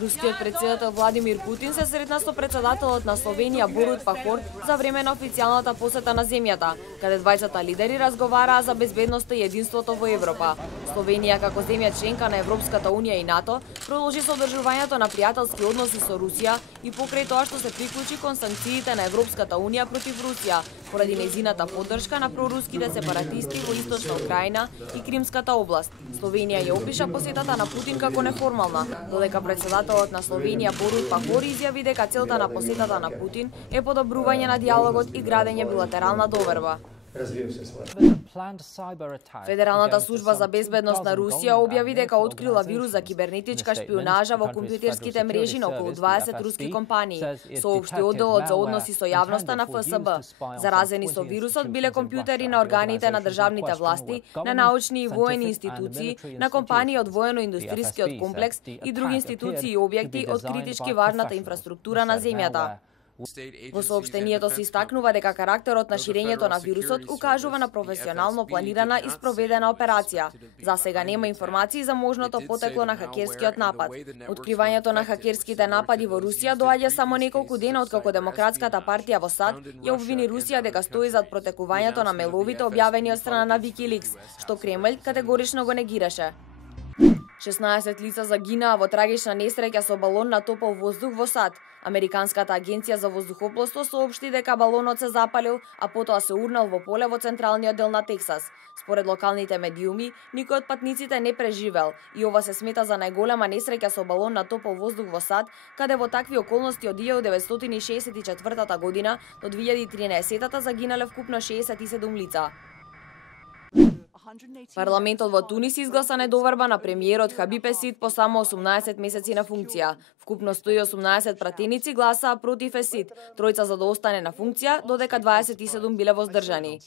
Рускиот председател Владимир Путин се сретна со председателот на Словенија Борут Пахор за време на официјалната посета на земјата, каде двајцата лидери разговараа за безбедноста и единството во Европа. Словенија како земја членка на Европската унија и НАТО продолжи содржувањето на пријателски односи со Русија и покрај тоа што се приклучи кон санкциите на Европската унија против Русија поради нејзината поддршка на проруските сепаратисти во Источна Украина и Кримската област. Словенија ја опиша посетата на Путин како неформална, додека председателот на Словенија Борут Пахор изјави дека целта на посетата на Путин е подобрување на диалогот и градење билатерална доверба. Федералната служба за безбедност на Русија објави дека открила вирус за кибернетичка шпионажа во компјутерските мрежи на околу 20 руски компании, соопшти одделот за односи со јавноста на ФСБ. Заразени со вирусот биле компјутери на органите на државните власти, на научни и воени институции, на компании од воено-индустријскиот комплекс и други институции и објекти од критички важната инфраструктура на земјата. Во соопштението се истакнува дека карактерот на ширењето на вирусот укажува на професионално планирана и спроведена операција. За сега нема информации за можното потекло на хакерскиот напад. Откривањето на хакерските напади во Русија доаѓа само неколку дена откако Демократската партија во САД ја обвини Русија дека стои зад протекувањето на мейловите објавени од страна на Wikileaks, што Кремљ категорично го негираше. 16 лица загинаа во трагична несреќа со балон на топол воздух во САД. Американската агенција за воздухопловство соопшти дека балонот се запалил, а потоа се урнал во поле во централниот дел на Тексас. Според локалните медиуми, никој од патниците не преживел и ова се смета за најголема несреќа со балон на топол воздух во САД, каде во такви околности од 1964 година до 2013 загинале вкупно 67 лица. Парламентот во Тунис изгласа недоверба на премиерот Хабиб Есид по само 18 месеци на функција. Вкупно 118 пратеници гласаа против Есид, тројца за да остане на функција, додека 27 биле воздржани.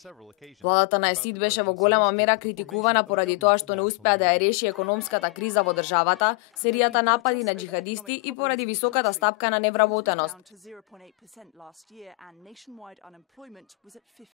Владата на Есид беше во голема мера критикувана поради тоа што не успеа да ја реши економската криза во државата, серијата напади на џихадисти и поради високата стапка на невработеност.